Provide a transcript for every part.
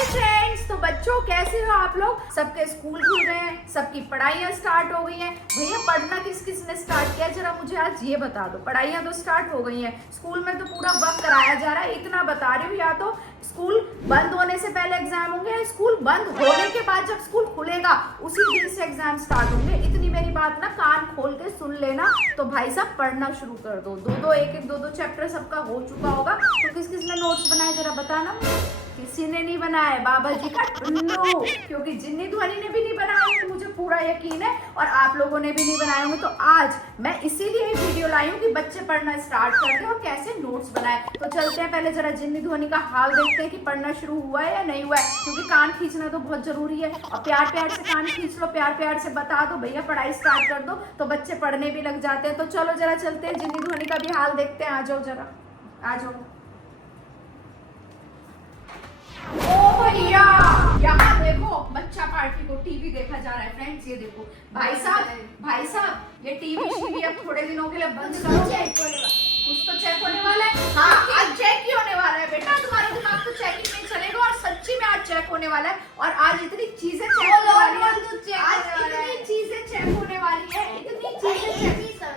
Hi friends, तो बच्चों कैसे हो आप लोग। सबके स्कूल खुल गए हैं, सबकी पढ़ाइयाँ स्टार्ट हो गई हैं। भैया पढ़ना किस किस ने स्टार्ट किया, जरा मुझे आज ये बता दो। पढ़ाइयाँ तो स्टार्ट हो गई हैं, स्कूल में तो पूरा वक्त कराया जा रहा है। इतना बता रही हूँ, या तो स्कूल बंद होने से पहले एग्जाम होंगे या स्कूल बंद होने के बाद जब स्कूल खुलेगा उसी दिन से एग्जाम स्टार्ट होंगे। इतनी मेरी बात ना कान खोल के सुन लेना। तो भाई साहब पढ़ना शुरू कर दो। दो चैप्टर सबका हो चुका होगा। तो किस किस ने नोट्स बनाए जरा बताना। किसी ने नहीं बनाया, बाबा जी का टुल्लू, क्योंकि जिन्नी ध्वनि ने भी नहीं बनाए होंगे, मुझे पूरा यकीन है, और आप लोगों ने भी नहीं बनाए होंगे। तो आज मैं इसीलिए ये वीडियो लाई हूँ कि बच्चे पढ़ना स्टार्ट कर दें और कैसे नोट्स बनाए। तो चलते हैं, पहले जरा जिन्नी ध्वनि का हाल देखते हैं कि पढ़ना शुरू हुआ है या नहीं हुआ है, क्योंकि कान खींचना तो बहुत जरूरी है। और प्यार प्यार से कान खींच लो, प्यार प्यार से बता दो भैया पढ़ाई स्टार्ट कर दो, तो बच्चे पढ़ने भी लग जाते हैं। तो चलो जरा चलते हैं, जिन्नी ध्वनि का भी हाल देखते हैं। आ जाओ जरा, आ जाओ। ओ भैया, यहाँ देखो बच्चा पार्टी को टीवी देखा जा रहा है। फ्रेंड्स ये देखो, भाई साहब ये टीवी अब थोड़े दिनों के लिए बंद करो। कुछ तो चेक होने वाला है। हाँ, आज चेक ही होने वाला है बेटा। तुम्हारा दिमाग तो चेकिंग में चलेगा, और सच्ची में आज चेक होने वाला है। और आज इतनी चीजें चेक होने वाली है, इतनी चीजें चेक होने वाली है, इतनी चीजें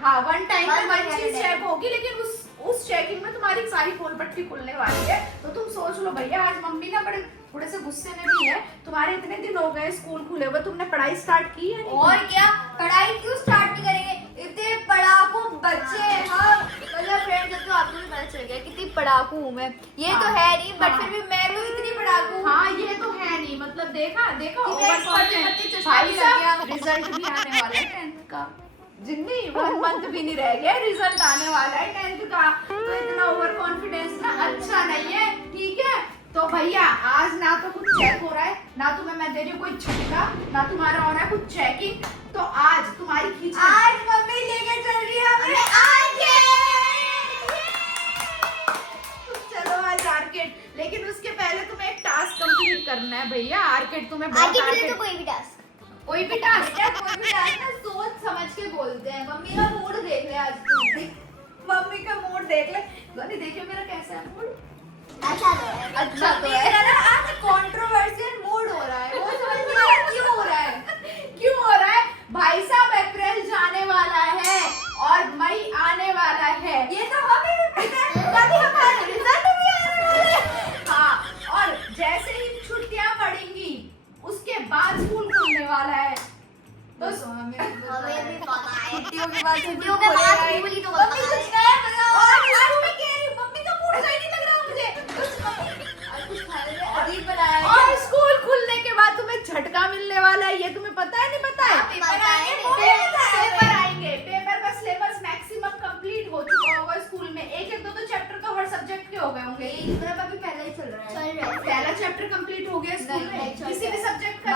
हाँ, वन टाइम में वन चीज चेक होगी, लेकिन उस चेकिंग में तुम्हारी सारी पोल पट्टी खुलने वाली है। तो तुम सोच लो भैया, आज मम्मी ना बड़े थोड़े से गुस्से में भी है। तुम्हारे इतने दिन हो गए स्कूल खुले हुए, तुमने पढ़ाई स्टार्ट की है? और क्या, पढ़ाई क्यों स्टार्ट नहीं करेंगे? इतने पढ़ाकू बच्चे हैं। हाँ, मतलब फ्रेंड्स, तो आपको भी पता चल गया कितनी पढ़ाकू हूँ मैं। ये तो है नहीं, बट फिर भी मैं तो इतनी पढ़ाकू। हाँ, ये तो है नहीं, मतलब देखा रिजल्ट भी आने वाला है 10th का। जिन्नी 1 मंथ भी नहीं रह गया, रिजल्ट आने वाला है 10th का। तो इतना ओवर कॉन्फिडेंस ना अच्छा नहीं है, ठीक है। तो भैया आज ना तो कुछ चेक हो रहा है, ना तुम्हें मैं दे रही हूँ कोई झटका, ना तुम्हारा हो रहा है कुछ चेकिंग। तो आज तुम्हारी खींच, आज मम्मी लेके चल रही है हमें चलो आज आर्केड। लेकिन उसके पहले तुम्हें एक टास्क कंप्लीट करना है भैया। आर्केड तुम्हें आगे तो कोई भी टास्क कोई भी टास्क ना सोच समझ के बोलते हैं। मम्मी का मूड देख ले आज तुम, मम्मी का मूड देख ले। गनी देखियो मेरा कैसा है मूड। अच्छा तो है मेरा ना आज कंट्रोवर्शियल मूड हो रहा है। वो समझ नहीं आ रहा क्यों हो रहा है। क्यों हो रहा है? भाई साहब अप्रैल जाने वाला है और मई आने वाला है। ये तो हमें भी पता है, कभी हमारा रिजल्ट भी आने वाला है। हाँ, और जैसे ही छुट्टियां पड़ेंगी उसके बाद स्कूल खुलने वाला है। तो हमें भी पता है। छुट्टियों के बाद स्कूल तो मम्मी कुछ नया बताओ। और आज मैं कह रही हूँ मम्मी का मूड सही नहीं लग रहा मुझे। कुछ अजीब बनाया है। और स्कूल खुलने के बाद तुम्हें झटका मिलने वाला है, ये तुम्हें पता है नहीं पता है? पेपर आएंगे। पेपर का सिलेबस मैक्सिमम कंप्लीट हो चुका होगा स्कूल में। एक दो चैप्टर तो हर सब्जेक्ट के हो गए होंगे। अभी पहला ही चल रहा है। पहला चैप्टर कंप्लीट हो गया स्कूल में, किसी भी सब्जेक्ट का?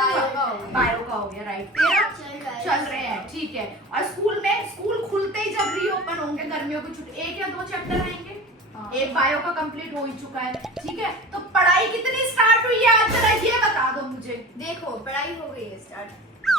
बायो का हो गया, राइट। तेरा चल रहे हैं, ठीक है। और स्कूल खुलते ही जब रीओपन होंगे गर्मियों की छुट्टी, 1 या 2 चैप्टर आएंगे। एक बायो का कंप्लीट हो ही चुका है, ठीक है। तो पढ़ाई कितनी स्टार्ट हुई है आज, जरा ये बता दो मुझे। देखो, पढ़ाई हो गई है स्टार्ट।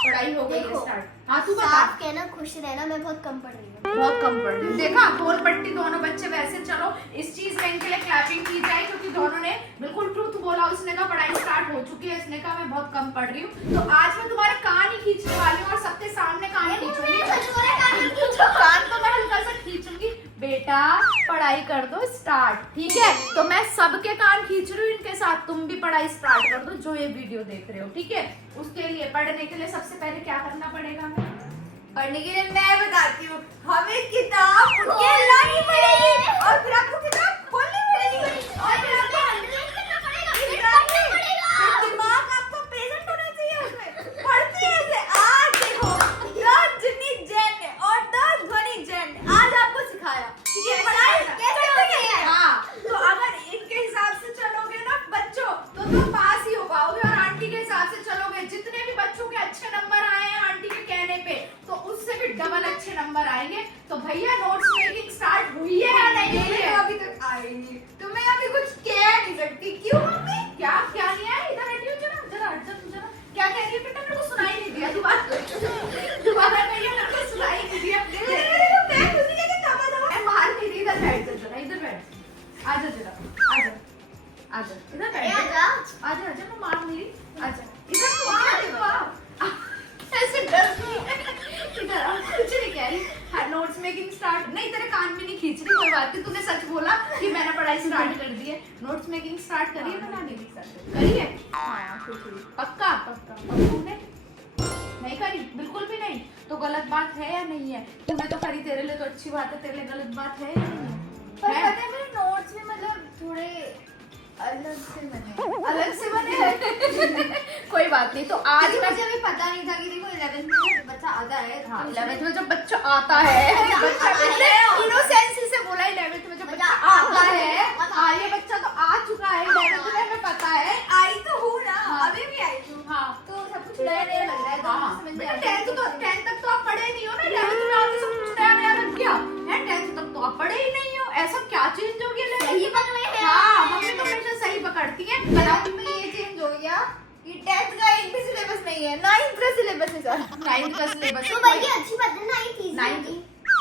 पढ़ाई हो गई है स्टार्ट। हाँ तू बता। साफ कहना, खुश रहना, मैं बहुत कम पढ़ रही हूँ। बहुत कम पढ़ रही हूँ। देखा, पोल पट्टी दोनों बच्चे वैसे। चलो इस चीज में इनके लिए क्लैपिंग की जाए, क्योंकि दोनों ने बिल्कुल ट्रूथ बोला। उसने कहा पढ़ाई स्टार्ट हो चुकी है, इसने कहा मैं बहुत कम पढ़ रही हूँ। तो आज मैं तुम्हारे कान ही खींचने वाली हूँ और सबके सामने कान खींचूंगी। कान तो मैं हल्का सा खींचूंगी। बेटा पढ़ाई कर दो स्टार्ट, ठीक है। तो मैं सबके कान खींच रही हूँ, इनके साथ तुम भी पढ़ाई स्टार्ट कर दो जो ये वीडियो देख रहे हो, ठीक है। उसके लिए पढ़ने के लिए सबसे पहले क्या करना पड़ेगा हमें? पढ़ने के लिए मैं बताती हूँ। हमें किताब उठ के लानी पड़ेगी, और फिर आपको किताब खोलनी पड़ेगी, और फिर आपको अंडरलाइन करना पड़ेगा। फिर दिमाग आपको प्रेजेंट होना चाहिए उसमें। पढ़ते हैं ऐसे। आज देखो, जिन्नी जैन और ध्वनि जैन आज आपको सिखाया कि पढ़ाई कैसे होती है। हाँ, तो अगर इनके हिसाब से चलोगे ना बच्चों, तो तुम पास ही हो पाओगे। और आंटी के हिसाब से चलोगे, जितने भी बच्चों के अच्छे नंबर आए हैं आंटी के कहने पे, तो उससे भी डबल अच्छे नंबर आएंगे। तो भैया नोट्स मेकिंग स्टार्ट हुई है या नहीं हुई है? अभी तक आई नहीं। तुम्हें अभी कुछ कह नहीं सकती। क्यों मम्मी? क्या नहीं है? इधर हटियो जरा हट जा तुम जरा। क्या कह रही है बेटा? मेरे को सुनाई नहीं दिया। दोबारा कहिए, मेरे को सुनाई नहीं दिया। मैं मार नहीं रही। इधर बैठ जा जरा, इधर बैठ। आजा जरा, आजा आजा। इधर अरे बैठ आजा। आजा आजा मैं मार मेरी आजा इधर तो आ ऐसे डर रही है इधर आ कुछ नहीं कह रही हाँ नोट्स मेकिंग स्टार्ट नहीं तेरे कान में नहीं खींच रही कोई बात नहीं तूने सच बोला कि मैंने पढ़ाई स्टार्ट कर दी है नोट्स मेकिंग स्टार्ट करी है बनाने की करी है पक्का पक्का तूने नहीं करी बिल्कुल भी नहीं तो गलत बात है या नहीं है तूने तो करी तेरे लिए तो अच्छी बात है तेरे लिए गलत बात है या नहीं पर है पता है मेरे नोट्स में मतलब थोड़े अलग से बने हैं कोई बात नहीं तो आज क्योंकि मैं मुझे अभी पता नहीं था कि देखो 11th में जब बच्चा आता है हाँ तो 11th में जब बच्चा आता है बच्चा इनोसेंस से बोला 11th में जब बच्चा आता है हाँ ये बच्चा तो आ चुका है 11th में हमें पता है आई तो हूँ ना हाँ। अभी भी आई हूँ हाँ तो सब कुछ नया नया लग रहा है तो हाँ समझ में बेटा आता है। 10th तक तो आप पढ़े नहीं हो ना 11th में आके सब कुछ नया नया लग गया है 10th तक तो आप पढ़े ही नहीं हो ऐसा क्या चेंज हो गया सही पकड़े हैं हाँ मम्मी तो हमेशा सही पकड़ती है बनाउट में ये चेंज हो गया कि 10th का एक भी सिलेबस नहीं है 9th का सिलेबस है सारा 9th का सिलेबस तो भाई अच्छी बात है 9th इजी होगी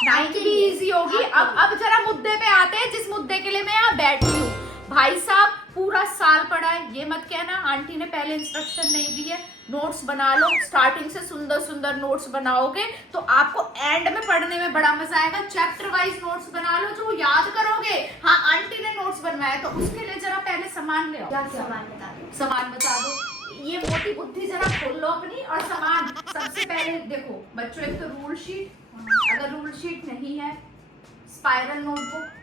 9th भी इजी होगी अब जरा मुद्दे पे आते हैं जिस मुद्दे के लिए मैं यहाँ बैठी हूँ भाई साहब पूरा साल पढ़ा है ये मत कहना आंटी ने पहले इंस्ट्रक्शन नहीं दी है नोट्स बना लो स्टार्टिंग से सुंदर सुंदर नोट्स बनाओगे तो आपको एंड में पढ़ने में बड़ा मजा आएगा चैप्टर वाइज नोट्स बना लो जो याद करोगे हाँ आंटी ने नोट्स बनवाया तो उसके लिए जरा पहले सामान ले आओ क्या सामान बता दो सामान बता दो ये मोटी बुद्धि जरा खोल लो अपनी और सामान सबसे पहले देखो बच्चों एक तो रूल शीट अगर रूल शीट नहीं है स्पाइरल नोटबुक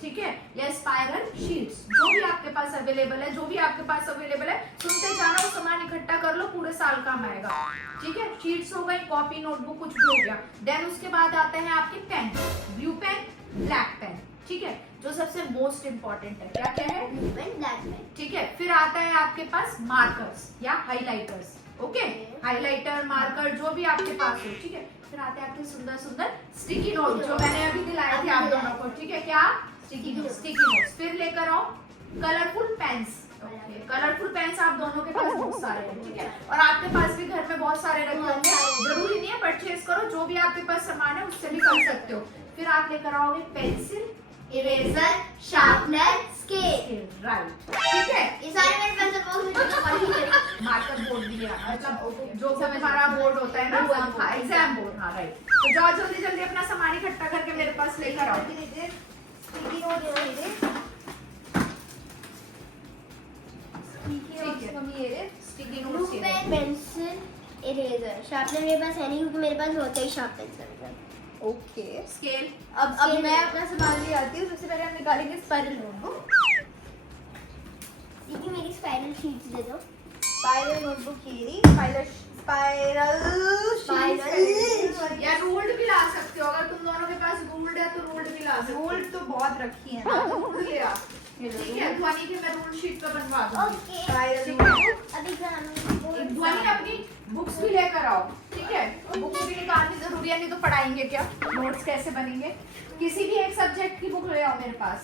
ठीक है या स्पाइरल शीट्स जो भी आपके पास अवेलेबल है जो भी आपके पास अवेलेबल है सुनते जाना वो सामान इकट्ठा कर लो पूरे साल काम आएगा ठीक है शीट्स हो गई कॉपी नोटबुक कुछ भी हो गया देन उसके बाद आते हैं आपके pen blue pen black pen ठीक है जो सबसे मोस्ट इम्पोर्टेंट है क्या क्या है ब्लू पेन ब्लैक पेन ठीक है फिर आता है आपके पास मार्कर्स या हाइलाइटर्स ओके हाइलाइटर मार्कर जो भी आपके पास हो ठीक है फिर आते हैं आपके सुंदर सुंदर स्टिकी नोट जो मैंने अभी दिलाए थे आप दोनों को ठीक है क्या स्टिकी नोट्स फिर लेकर आओ कलरफुल पेन्स कलरफुल पेन्स आप दोनों के पास बहुत सारे हैं ठीक है और आपके पास भी घर में बहुत सारे रखे होंगे जरूरी नहीं है परचेज करो जो भी आपके पास सामान है उससे भी कर सकते हो फिर आप लेकर आओगे pencil eraser sharpener scale right ठीक है ये सारे मेरे पेंसिल बॉक्स में तो पड़ी है मार्कर बोर्ड भी है मतलब जो हमारा बोर्ड होता है ना एग्जाम बोर्ड हाँ राइट तो जाओ जल्दी जल्दी अपना सामान इकट्ठा करके मेरे पास लेकर आओ स्टिकी नोट ये दे स्टिकी नोट मम्मी ये दे sticky blue notes pen pencil eraser sharpener मेरे पास है नहीं क्योंकि मेरे पास होता ही शार्प पेंसिल ओके स्केल अब मैं अपना सामान ले आती हूँ सबसे पहले हम निकालेंगे स्पाइरल नोटबुक दीदी मेरी स्पाइरल शीट्स दे दो स्पाइरल नोटबुक ये स्पाइरल या रूल्ड भी ला सकते हो अगर तुम दोनों के पास रूल्ड है तो रूल्ड भी ला सकते हो रूल तो बहुत रखी है ना रूल्ड ले आ ठीक है ध्वनि की मैं रूल शीट पे बनवा दूंगी ओके स्पाइरल नोटबुक अब एग्जाम एक ध्वनि अपनी बुक्स भी लेकर आओ ठीक है बुक्स भी निकालनी जरूरी है नहीं तो पढ़ाएंगे क्या नोट्स कैसे बनेंगे किसी भी एक सब्जेक्ट की बुक ले आओ मेरे पास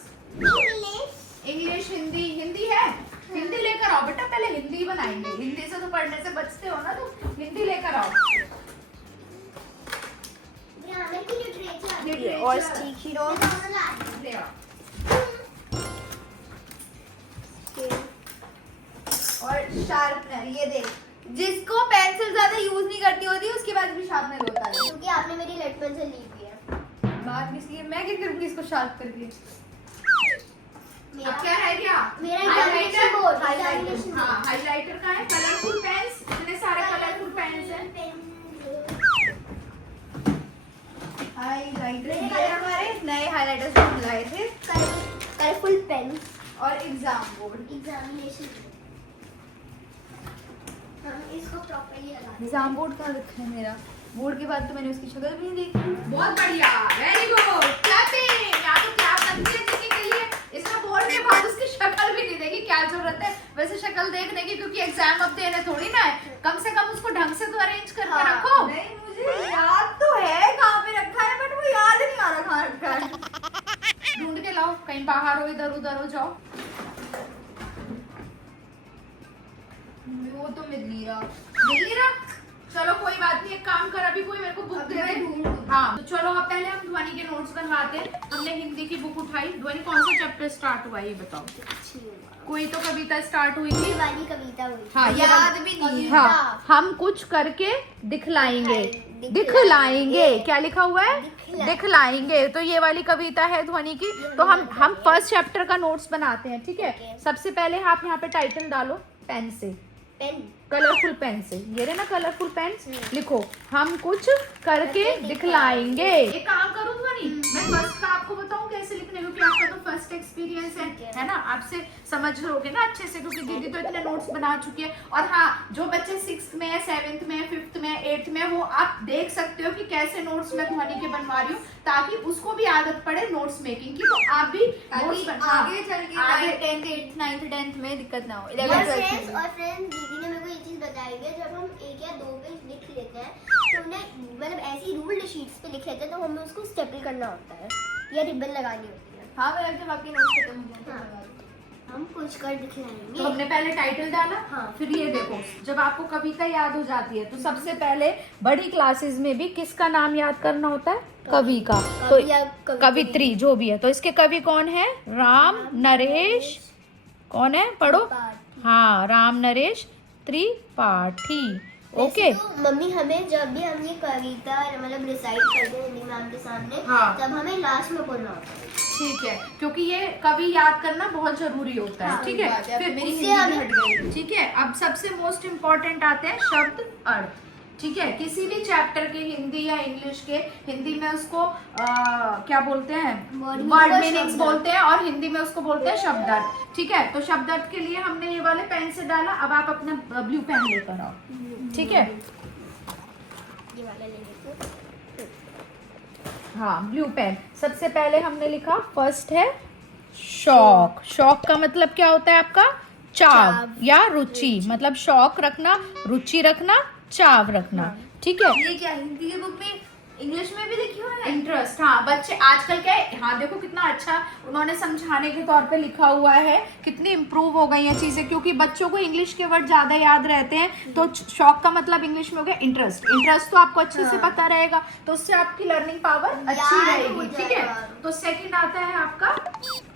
इंग्लिश हिंदी हिंदी है हिंदी लेकर आओ बेटा पहले हिंदी बनाएंगे हिंदी से तो पढ़ने से बचते हो ना तो हिंदी लेकर आओ और स्टिकी नोट ले आओ और शार्पनर ये देख जिसको पेंसिल ज्यादा यूज नहीं करनी होती उसके बाद भी शार्पनर होता है क्योंकि आपने मेरी लेड पेंसिल ली हुई है बात किसकी है मैं क्या करूंगी इसको शार्प करके अब क्या रह गया मेरा हाइलाइटर examination हाँ हाइलाइटर का है कलरफुल पेन्स इतने सारे कलरफुल पेन्स हैं हाइलाइटर ये हमारे नए हाइलाइटर्स हम लाए थे कलरफुल पेन और एग्जाम बोर्ड एग्जामिनेशन हम इसको प्रॉपर्ली लगाएंगे एग्जाम बोर्ड कहाँ रखा है मेरा बोर्ड के बाद तो मैंने उसकी शक्ल भी नहीं देखी बहुत बढ़िया वेरी गुड क्लैपिंग या तो क्लैप करती है किसी के लिए इसमें बोर्ड के बाद उसकी शक्ल भी नहीं देगी क्या जरूरत है वैसे शक्ल देखने की क्योंकि एग्जाम अब देने थोड़ी ना है कम से कम उसको ढंग से तो अरेंज करके रखो नहीं मुझे याद तो है कहाँ पे रखा है बट वो याद नहीं आ रहा कहाँ रखा है ढूंढ के लाओ कहीं बाहर हो इधर उधर हो जाओ वो तो मिल नहीं रहा मिल नहीं रहा चलो कोई बात नहीं, एक काम कर, अभी कोई मेरे को बुक दे दे। हाँ तो चलो अब पहले हम ध्वनि के नोट्स बनवाते हैं। हमने हिंदी की बुक उठाई। ध्वनि कौन सा चैप्टर स्टार्ट हुआ ये बताओ। कोई तो कविता स्टार्ट हुई थी। वाली कविता हुई। हाँ याद भी नहीं है। हाँ, हम कुछ करके दिखलाएंगे। दिखलाएंगे क्या लिखा हुआ है? दिखलाएंगे। तो ये वाली कविता है ध्वनि की। तो हम फर्स्ट चैप्टर का नोट्स बनाते हैं, ठीक है। सबसे पहले आप यहाँ पे टाइटल डालो पेन से, पेन, कलरफुल पेन से। ये रहे ना कलरफुल पेन, लिखो हम कुछ करके दिखलाएंगे। एक काम करो ध्वनि, मैं फर्स्ट का आपको बताऊं कैसे लिखने, क्योंकि आपका तो फर्स्ट एक्सपीरियंस है ना, आपसे समझ लोगे ना अच्छे से, क्योंकि दीदी तो इतने नोट्स बना चुकी है। और हाँ, जो बच्चे 6th में है, 7th में है, 5th में है, 8th में है, वो आप देख सकते हो कि कैसे नोट्स मैं ध्वनि के बनवा रही हूँ, ताकि उसको भी आदत पड़े नोट्स मेकिंग की। तो आप भी नोट्स आगे चल के आगे 10th 8th 9th 10th में दिक्कत ना हो। और 11th 12th फ्रेंड्स में। दीदी ने मेरे को ये चीज बताई है, जब हम 1 या 2 पेज लिख लेते हैं तो उन्हें मतलब ऐसी रूल्ड शीट्स पे लिख लेते हैं, तो हमें उसको स्टेपल करना होता है या रिबन लगानी होती है। हाँ मैं जब आपके नोट्स खत्म हो जाते हाँ। हैं। हम कुछ कर दिखलाएंगे। तो हमने पहले टाइटल डाला। हाँ। फिर ये देखो, जब आपको कविता याद हो जाती है तो सबसे पहले बड़ी क्लासेस में भी किसका नाम याद करना होता है? कवि का। तो कवि या कवित्री जो भी है, तो इसके कवि कौन है? राम नरेश, कौन है पढ़ो? त्रिपाठी। हाँ, राम नरेश त्रिपाठी। ओके। वैसे तो मम्मी हमें जब भी हम ये कविता मतलब रिसाइट करते हैं हिंदी मैम के सामने, हाँ। तब हमें लास्ट में बोलना होता है। ठीक है, क्योंकि ये कवि याद करना बहुत जरूरी होता है। हाँ, ठीक है, बात है। फिर मेरी उससे हिंदी हमें हट गई। ठीक है, अब सबसे मोस्ट इम्पोर्टेंट आते हैं शब्द अर्थ। ठीक है, किसी भी चैप्टर के हिंदी या इंग्लिश के, हिंदी में उसको क्या बोलते हैं? Word वर्ड meaning और मीनिंग्स शब्द बोलते हैं, और हिंदी में उसको बोलते हैं शब्द अर्थ। ठीक है, तो शब्द अर्थ के लिए हमने ये वाले पेन से डाला। अब आप अपना ब्लू पेन लेकर आओ। ठीक है, ये वाला ले लेते। हाँ ब्लू पेन। सबसे पहले हमने लिखा, फर्स्ट है शौक। शौक का मतलब क्या होता है आपका? चाव या रुचि। मतलब शौक रखना, रुचि रखना, चाव रखना। ठीक है, ये क्या हिंदी की बुक में इंग्लिश में भी लिखी हुई है? इंटरेस्ट। हाँ, बच्चे आजकल क्या है, हाँ देखो कितना अच्छा उन्होंने समझाने के तौर पे लिखा हुआ है। कितनी इम्प्रूव हो गई हैं चीजें, क्योंकि बच्चों को इंग्लिश के वर्ड ज्यादा याद रहते हैं। तो शौक का मतलब इंग्लिश में हो गया इंटरेस्ट। इंटरेस्ट तो आपको अच्छे से पता रहेगा, तो उससे आपकी लर्निंग पावर अच्छी याद रहेगी। हो ठीक है, जाएगा। तो सेकंड आता है आपका,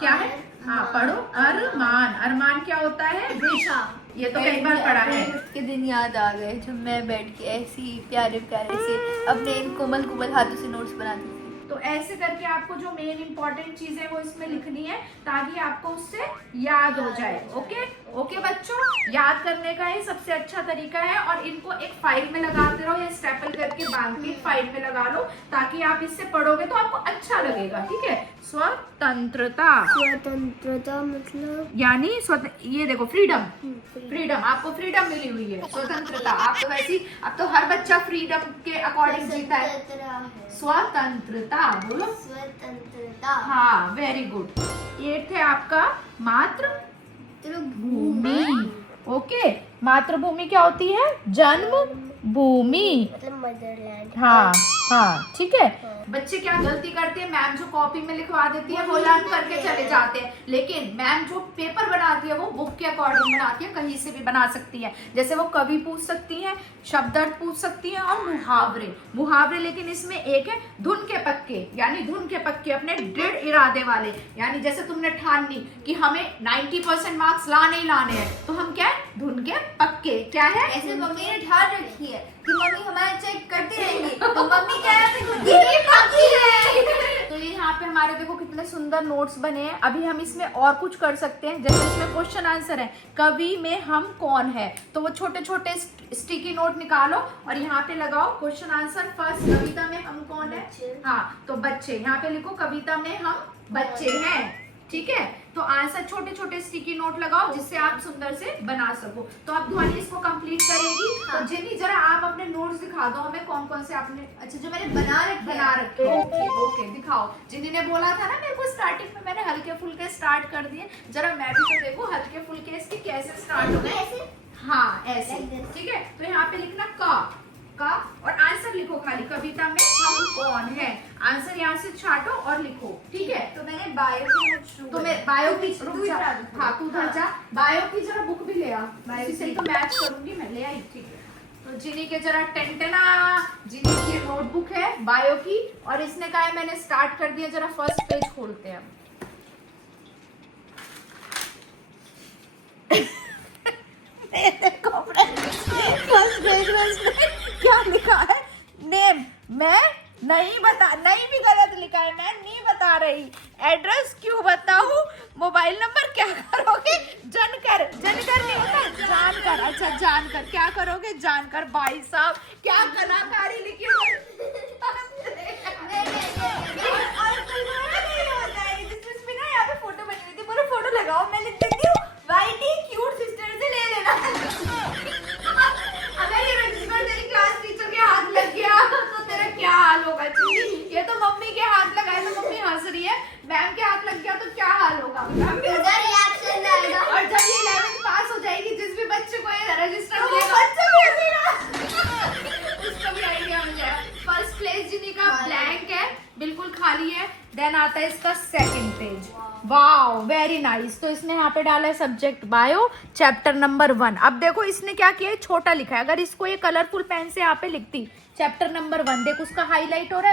क्या है? हाँ पढ़ो, अरमान। अरमान क्या होता है? विश। ये तो कई बार पढ़ा है। के दिन याद आ गए जब मैं बैठ के ऐसे ही प्यारे प्यारे से अपने इन कोमल कोमल हाथों से नोट्स बनाती थी। तो ऐसे करके आपको जो मेन इंपॉर्टेंट चीज है वो इसमें लिखनी है, ताकि आपको उससे याद हो जाए। ओके ओके बच्चों, याद करने का ये सबसे अच्छा तरीका है। और इनको एक फाइल में लगाते रहो या स्टेपल करके बांध के फाइल में लगा लो, ताकि आप इससे पढ़ोगे तो आपको अच्छा लगेगा। ठीक है, स्वतंत्रता स्वतंत्रता मतलब यानी ये देखो फ्रीडम। फ्रीडम, आपको फ्रीडम मिली हुई है, स्वतंत्रता। आप तो वैसी, अब तो हर बच्चा फ्रीडम के अकॉर्डिंग जीता है। स्वतंत्रता बोलो। स्वतंत्रता। हाँ वेरी गुड। ये थे आपका मातृभूमि। ओके, मातृभूमि क्या होती है? जन्म भूमि। मतलब मदरलैंड। हाँ हाँ ठीक है। बच्चे क्या गलती करते हैं, मैम जो कॉपी में लिखवा देती है वो लर्न करके चले जाते हैं, लेकिन मैम जो पेपर बनाती है वो बुक के अकॉर्डिंग बनाती है, कहीं से भी बना सकती है। जैसे वो कवि पूछ सकती है, शब्दार्थ पूछ सकती है, और मुहावरे। मुहावरे लेकिन इसमें एक है धुन के पक्के, यानी धुन के पक्के अपने दृढ़ इरादे वाले। यानी जैसे तुमने ठान ली कि हमें 90% मार्क्स लाने ही लाने हैं, तो हम क्या है? धुन के पक्के। क्या है? ऐसे मम्मी ने ठान रखी है कि मम्मी हमारा चेक करती रहेंगी, तो मम्मी क्या है खुद ही पक्की है। तो ये यहाँ पे हमारे देखो कितने सुंदर नोट्स बने हैं। अभी हम इसमें और कुछ कर सकते हैं, जैसे इसमें क्वेश्चन आंसर है, कवि में हम कौन है, तो वो छोटे छोटे स्टिकी नोट निकालो और यहाँ पे लगाओ क्वेश्चन आंसर। फर्स्ट, कविता में हम कौन है? हाँ, तो बच्चे। यहाँ पे लिखो कविता में हम बच्चे हैं। ठीक है, तो आंसर छोटे छोटे स्टिकी नोट लगाओ, जिससे आप सुंदर से बना सको। तो अब ध्वनि इसको कंप्लीट करेगी। तो जिन्नी जरा आप अपने नोट्स दिखा दो हमें, कौन कौन से आपने अच्छा जो मैंने बना रखे ओके ओके दिखाओ। जिन्नी ने बोला था ना मेरे को स्टार्टिंग में, मैंने हल्के फुल्के स्टार्ट कर दिए, जरा मैं भी तो देखो हल्के फुल्के इसके कैसे स्टार्ट हो गए। हाँ ऐसे, ठीक है। तो यहाँ पे लिखना का और आंसर लिखो खाली, कविता में हम कौन है। आंसर यहाँ से छाटो और लिखो। ठीक है, तो मैंने बायो की नोट शुरू तो मैं बायो की तू इधर आ। हाँ तू उधर जा, बायो की जरा बुक भी ले आ, बायो से तो मैच करूंगी मैं। ले आई, ठीक है। तो जिनी के जरा टेंटना, जिनी की नोटबुक है बायो की, और इसने कहा है मैंने स्टार्ट कर दिया, जरा फर्स्ट पेज खोलते हैं। देखो फर्स्ट पेज में इसने क्या लिखा है, नेम, मैं नहीं भी गलत लिखा है, मैं नहीं बता रही, एड्रेस क्यों बताऊं, मोबाइल नंबर क्या करोगे, जानकर नहीं होता, जानकर, अच्छा जानकर, क्या करोगे जानकर। भाई साहब क्या कलाकारी लिखी है। फोटो बनी हुई थी, बोलो फोटो लगाओ, मैं लिख देती हूँ वाइटी क्यूट सिस्टर से ले लेना। अगर ये रजिस्टर तेरी क्लास टीचर के हाथ लग गया तो तेरा क्या हाल होगा। ये तो मम्मी के हाथ लगाए तो मम्मी हंस रही है, मैम के हाथ लग गया तो क्या हाल होगा। और जब ये 11th पास हो जाएगी, जिस भी बच्चे को ये रजिस्टर मिलेगा उसका भी आइडिया मिल जाएगा। फर्स्ट प्लेस जिनी का ब्लैंक है, बिल्कुल खाली है। देन आता है इसका second page, wow very nice. तो इसने यहाँ पे डाला है सब्जेक्ट बायो, चैप्टर नंबर 1। अब देखो इसने क्या किया है, छोटा लिखा है। अगर इसको ये कलरफुल पेन से यहाँ पे लिखती चैप्टर नंबर 1, देखो उसका हाईलाइट हो रहा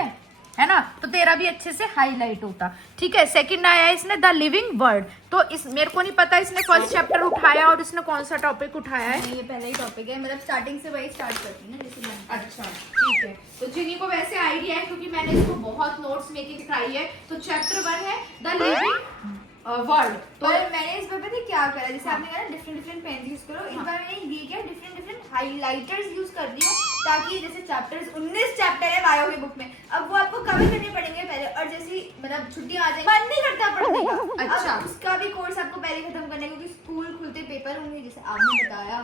है ना, तो तेरा भी अच्छे से हाईलाइट होता। ठीक है, सेकंड आया है इसने द लिविंग वर्ड। तो इस मेरे को नहीं पता इसने फर्स्ट चैप्टर उठाया और इसने कौन सा टॉपिक उठाया है। ये पहला ही टॉपिक है, मतलब स्टार्टिंग से वही स्टार्ट करती है ना जैसे मैं। अच्छा ठीक है, तो जिनी को वैसे आइडिया है क्योंकि मैंने इसको बहुत नोट्स मेकिंग सिखाई है। तो चैप्टर 1 है द लिविंग वर्ड। तो मैंने इस बार पता है क्या करा, जैसे आपने कहा ना डिफरेंट पेन यूज करो, इस बार मैंने ये किया डिफरेंट हाइलाइटर्स यूज कर रही हूँ, ताकि जैसे चैप्टर्स 19 चैप्टर है बायो की बुक में, अब वो आपको कवर करने पड़ेंगे पहले, और जैसे मतलब छुट्टियां आ जाएंगी मन नहीं करता पढ़ने का। अच्छा। अब उसका भी कोर्स आपको पहले खत्म करना है, क्योंकि स्कूल खुलते पेपर होंगे जैसे आपने बताया।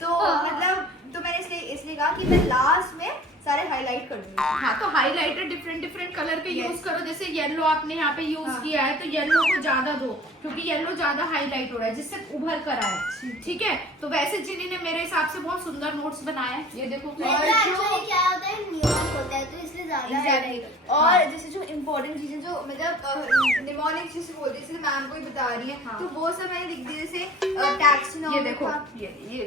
तो मतलब तो मैंने इसलिए कहा कि मैं लास्ट में सारे हाईलाइट कर दूंगी। हाँ, तो हाइलाइटर डिफरेंट कलर के यूज करो। जैसे येलो आपने यहाँ पे यूज किया है, तो येलो को ज्यादा दो क्योंकि येलो ज्यादा हाईलाइट हो रहा है, जिससे उभर कर आए। ठीक है, तो वैसे जिनी ने मेरे हिसाब से बहुत सुंदर नोट्स बनाए हैं, ये देखो। क्या होता है, न्यूयॉर्क होता है तो इसलिए ज्यादा Exactly. और जैसे जो इम्पोर्टेंट चीजें जो मतलब निमोनिक चीजें बोलती है, जैसे मैम को ही बता रही है, तो वो सब मैंने लिख दी। जैसे टैक्सोनॉमी, ये देखो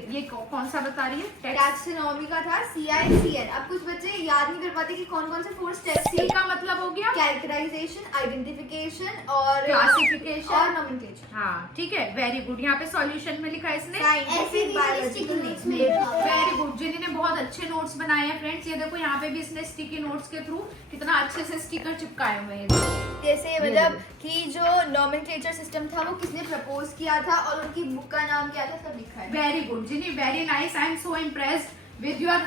ये कौन सा बता रही है, टैक्सोनॉमी का था CICN। अब कुछ बच्चे याद नहीं कर पाते कि कौन कौन से 4 स्टेप्स सी का मतलब हो गया कैरेक्टराइजेशन, आइडेंटिफिकेशन और क्लासिफिकेशन और नोमेनक्लेचर। हाँ ठीक है, वेरी गुड। यहाँ पे सॉल्यूशन में लिखा है इसने साइंटिफिक बायोलॉजिकल वेरी गुड। जिनी ने बहुत अच्छे नोट्स बनाए हैं फ्रेंड्स। ये देखो यहाँ पे भी इसने स्टिकी नोट्स के थ्रू कितना अच्छे से स्टिकर चिपकाए हुए हैं। जैसे मतलब कि जो नोमेनक्लेचर सिस्टम था वो किसने प्रपोज किया था और उनकी बुक का नाम क्या था, सब लिखा है। Very good Ginny, very nice. I am so impressed with your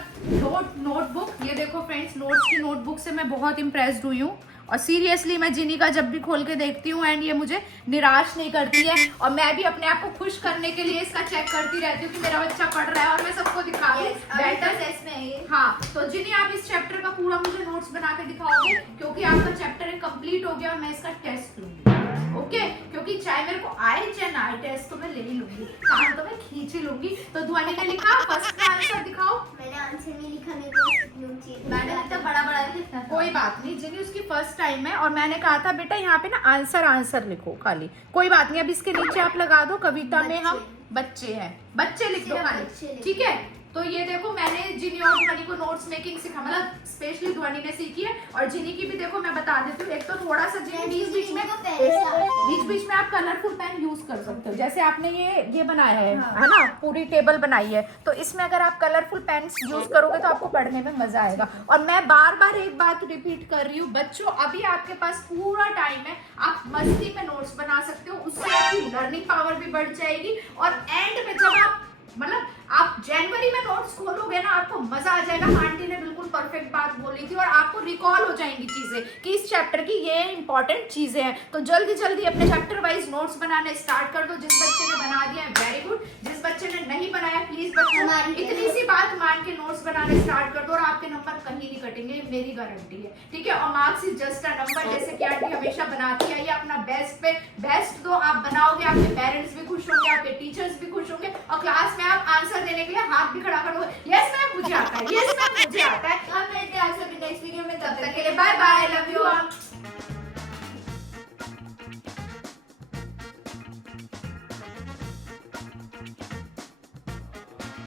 notebook. ये देखो फ्रेंड्स, नोट्स की नोटबुक से मैं बहुत इम्प्रेस्ड हुई हूँ, और सीरियसली मैं जिनी का जब भी खोल के देखती हूँ एंड ये मुझे निराश नहीं करती है। और मैं भी अपने आप को खुश करने के लिए इसका चेक करती रहती हूँ कि मेरा बच्चा पढ़ रहा है और मैं सबको दिखा दूँ बेटर में ये। हाँ, तो जिनी आप इस चैप्टर का पूरा मुझे नोट्स बना के दिखाओगे, क्योंकि आपका चैप्टर कंप्लीट हो गया और मैं इसका टेस्ट लूंगी। ओके, क्योंकि चाहे मेरे को आए चाहे ना आए, टेस्ट तो मैं ले ही लूंगी, काम तो मैं खींच ही लूंगी। तो ध्वनि ने लिखा फर्स्ट का आंसर दिखाओ। मैंने आंसर नहीं लिखा, मेरे को नोट चाहिए। मैंने इतना बड़ा लिखा था। कोई बात नहीं जिनी, उसकी फर्स्ट टाइम है और मैंने कहा था बेटा यहाँ पे ना आंसर लिखो खाली। कोई बात नहीं, अब इसके नीचे आप लगा दो कविता में हम बच्चे हैं, बच्चे लिख दो खाली। ठीक है, तो ये देखो मैंने जिनी और ध्वनि को नोट्स मेकिंग सिखा, मतलब स्पेशली ध्वनि ने सीखी है। और जिनी की भी देखो मैं बता देती हूँ, एक तो थोड़ा सा जिनी बीच बीच में आप कलरफुल पेन यूज कर सकते हो। जैसे आपने ये बनाया है ना, पूरी टेबल बनाई है, तो इसमें अगर आप कलरफुल पेन यूज करोगे तो आपको पढ़ने में मजा आएगा। और मैं बार एक बात रिपीट कर रही हूँ, बच्चों अभी आपके पास पूरा टाइम है, आप मस्ती में नोट्स बना सकते हो, उससे आपकी लर्निंग पावर भी बढ़ जाएगी। और एंड में जब आप मतलब आप जनवरी में नोट्स खोलोगे ना, आपको मजा आ जाएगा। आंटी ने बिल्कुल परफेक्ट बात बोली थी और आपको रिकॉल हो जाएंगी चीजें कि इस चैप्टर की ये इंपॉर्टेंट चीजें हैं। तो जल्दी अपने चैप्टर वाइज नोट्स बनाने स्टार्ट कर दो। जिस बच्चे ने बना दिया है वेरी गुड, जिस बच्चे ने नहीं बनाया प्लीज बच्चों इतनी सी बात मान के नोट्स बनाने स्टार्ट कर दो और आपके नंबर कहीं नहीं कटेंगे, मेरी गारंटी है। ठीक है, और marks is just a number, जैसे कि आंटी हमेशा बनाती है। ये अपना बेस्ट पे बेस्ट दो, आप बनाओगे, आपके पेरेंट्स भी खुश होंगे, आपके टीचर्स भी खुश होंगे, और क्लास में आप आंसर देने के लिए हाथ भी खड़ा करोगे, यस मैम मुझे आता है, यस मैम मुझे आता है।